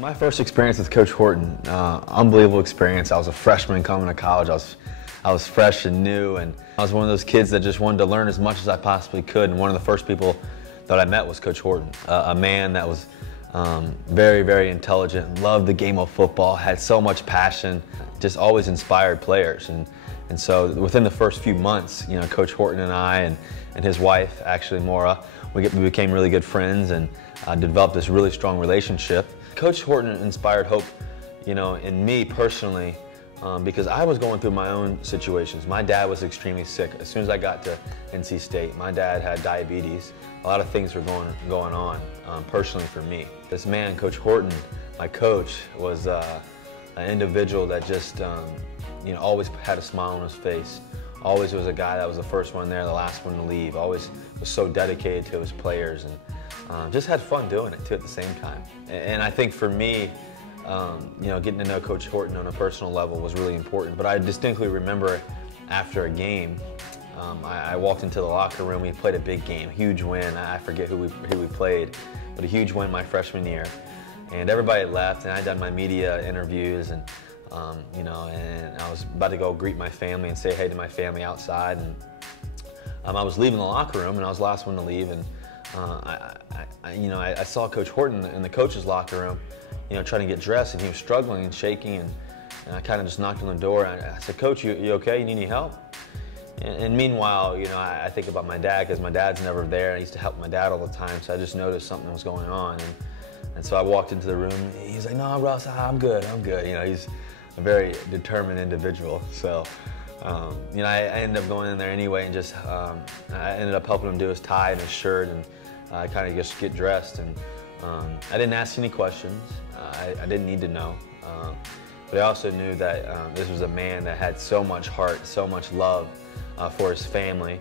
My first experience with Coach Horton, unbelievable experience. I was a freshman coming to college. I was fresh and new, and I was one of those kids that just wanted to learn as much as I possibly could. And one of the first people that I met was Coach Horton, a man that was very, very intelligent, loved the game of football, had so much passion, just always inspired players. And so within the first few months, you know, Coach Horton and I and his wife, actually Maura, we became really good friends and developed this really strong relationship. Coach Horton inspired hope, you know, in me personally, because I was going through my own situations. My dad was extremely sick. As soon as I got to NC State, my dad had diabetes. A lot of things were going on personally for me. This man, Coach Horton, my coach, was an individual that just, you know, always had a smile on his face. Always was a guy that was the first one there, the last one to leave. Always was so dedicated to his players and just had fun doing it too at the same time. And I think for me, you know, getting to know Coach Horton on a personal level was really important. But I distinctly remember after a game, I walked into the locker room. We played a big game, huge win. I forget who we played, but a huge win my freshman year. And everybody had left, and I'd done my media interviews, and you know, and I was about to go greet my family and say hey to my family outside. And I was leaving the locker room, and I was the last one to leave. And you know, I saw Coach Horton in the coach's locker room, you know, trying to get dressed, and he was struggling and shaking, and I kind of just knocked on the door, and I said, "Coach, you okay? You need any help?" And meanwhile, you know, I think about my dad, because my dad's never there. I used to help my dad all the time, so I just noticed something was going on, and so I walked into the room. He's like, "No, Russ, I'm good. You know, he's a very determined individual. So, you know, I ended up going in there anyway, and just I ended up helping him do his tie and his shirt, and kind of just get dressed. And I didn't ask any questions. I didn't need to know. But I also knew that this was a man that had so much heart, so much love for his family,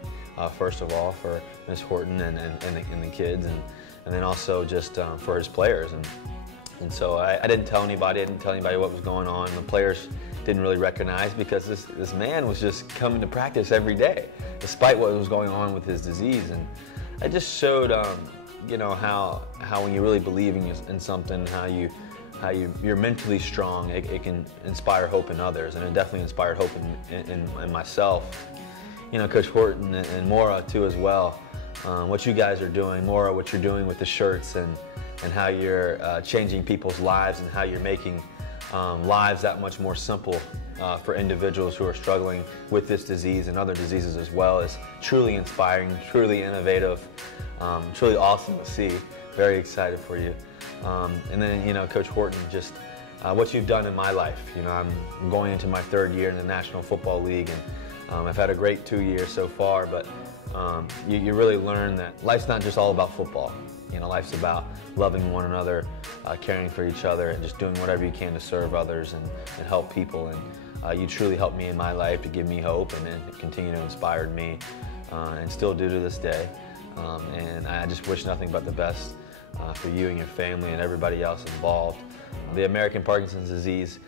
first of all, for Miss Horton and the kids, and then also just for his players. And so I didn't tell anybody. I didn't tell anybody what was going on. The players didn't really recognize, because this man was just coming to practice every day, despite what was going on with his disease. And I just showed, you know, how when you really believe in something, how you're mentally strong, it can inspire hope in others, and it definitely inspired hope in myself. You know, Coach Horton and Maura too as well. What you guys are doing, Maura, what you're doing with the shirts, and how you're changing people's lives, and how you're making lives that much more simple for individuals who are struggling with this disease and other diseases as well, is truly inspiring, truly innovative, truly awesome to see. Very excited for you. And then, you know, Coach Horton, just what you've done in my life. You know, I'm going into my 3rd year in the National Football League, and I've had a great 2 years so far, but you really learn that life's not just all about football. You know, life's about loving one another, caring for each other, and just doing whatever you can to serve others and help people. And you truly helped me in my life to give me hope, and continue to inspire me, and still do to this day. And I just wish nothing but the best for you and your family and everybody else involved. The American Parkinson's Disease,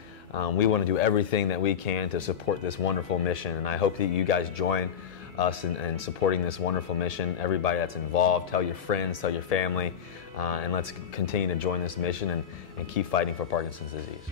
we want to do everything that we can to support this wonderful mission, and I hope that you guys join us in supporting this wonderful mission. Everybody that's involved, tell your friends, tell your family, and let's continue to join this mission and keep fighting for Parkinson's disease.